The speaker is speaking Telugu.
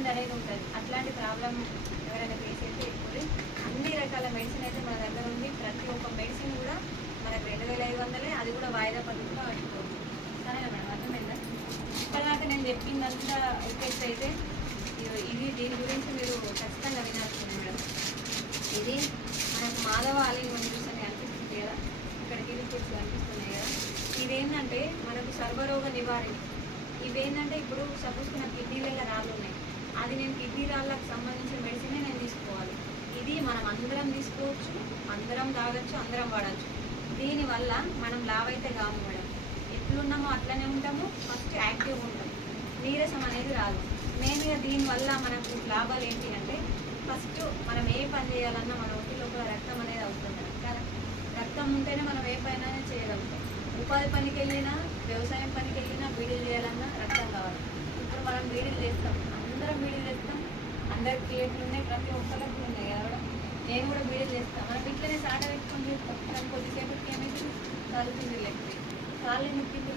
ఇబ్బంది అనేది ఉంటుంది. అట్లాంటి ప్రాబ్లం ఎవరైనా ఫేస్ అయితే ఇప్పుడు అన్ని రకాల మెడిసిన్ అయితే మన దగ్గర ఉంది. ప్రతి ఒక్క మెడిసిన్ కూడా మనకు 2500, అది కూడా వాయిదా పద్ధతిలో పెట్టుకోవచ్చు. సరేనా మేడం, అర్థమైందా? ఇప్పటిదాకా నేను చెప్పిందంతా ఎఫెక్ట్స్ అయితే దీని గురించి మీరు ఖచ్చితంగా వినాల్సింది మేడం. ఇది మనకు మాధవ ఆలయం చూస్తే అనిపిస్తుంది కదా, ఇక్కడ కిరికిట్స్ కనిపిస్తున్నాయి కదా, ఇదేంటంటే మనకు సర్వరోగ నివారణ. ఇవేంటంటే ఇప్పుడు సపోజ్ నాకు కిడ్నీలలో రాళ్ళు ఉన్నాయి, అది నేను కిడ్నీ రాళ్ళకు సంబంధించిన మెడిసినే నేను తీసుకోవాలి. ఇది మనం అందరం తీసుకోవచ్చు, అందరం తాగొచ్చు, అందరం వాడచ్చు. దీనివల్ల మనం లావ్ అయితే కాము మేడం, ఎట్లున్నామో అట్లనే ఉంటాము, ఫస్ట్ యాక్టివ్గా ఉంటాం, నీరసం అనేది రాదు. మెయిన్గా దీనివల్ల మనకు లాభాలు ఏంటి అంటే, ఫస్ట్ మనం ఏ పని చేయాలన్నా మన ఒంటిలో కూడా రక్తం అనేది అవుతుంది కదా. రక్తం ఉంటేనే మనం ఏ పైన చేయగలుగుతాం. ఉపాధి పనికి వెళ్ళినా, వ్యవసాయం పనికి వెళ్ళినా, బీడీలు చేయాలన్నా రక్తం కావాలి. ఇప్పుడు మనం బీడీలు చేస్తాం, అందరం బీడీలు చేస్తాం, అందరికి క్రియేట్లు ఉన్నాయి, ప్రతి ఒక్కరికి ఉన్నాయి కదా. నేను కూడా బీడీలు చేస్తాను, మనం ఇట్లనే సాట పెట్టుకొని చేస్తాం. కానీ కొద్దిసేపటికి ఏమైతే కాలుతుంది లేకపోతే కాళ్ళు నొప్పింది